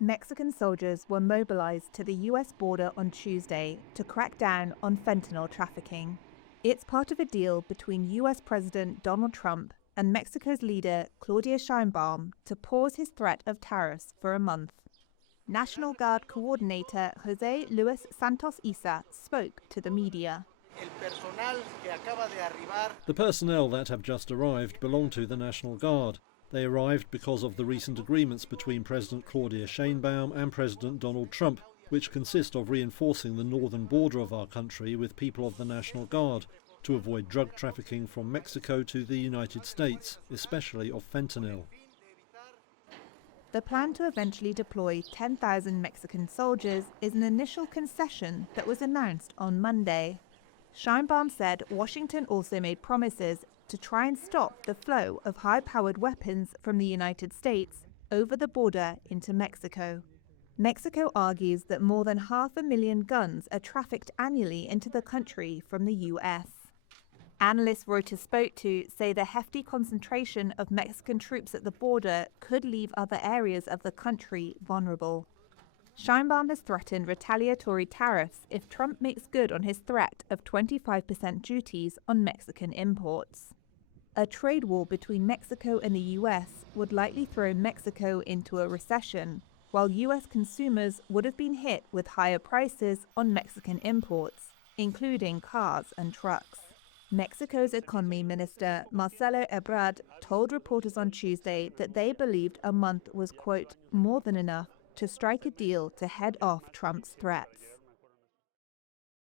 Mexican soldiers were mobilized to the US border on Tuesday to crack down on fentanyl trafficking. It's part of a deal between US President Donald Trump and Mexico's leader Claudia Sheinbaum to pause his threat of tariffs for a month. National Guard Coordinator Jose Luis Santos Iza spoke to the media. The personnel that have just arrived belong to the National Guard. They arrived because of the recent agreements between President Claudia Sheinbaum and President Donald Trump, which consist of reinforcing the northern border of our country with people of the National Guard to avoid drug trafficking from Mexico to the United States, especially of fentanyl. The plan to eventually deploy 10,000 Mexican soldiers is an initial concession that was announced on Monday. Sheinbaum said Washington also made promises to try and stop the flow of high-powered weapons from the United States over the border into Mexico. Mexico argues that more than 500,000 guns are trafficked annually into the country from the US. Analysts Reuters spoke to say the hefty concentration of Mexican troops at the border could leave other areas of the country vulnerable. Sheinbaum has threatened retaliatory tariffs if Trump makes good on his threat of 25% duties on Mexican imports. A trade war between Mexico and the US would likely throw Mexico into a recession, while US consumers would have been hit with higher prices on Mexican imports, including cars and trucks. Mexico's economy minister Marcelo Ebrard told reporters on Tuesday that they believed a month was, quote, more than enough to strike a deal to head off Trump's threats.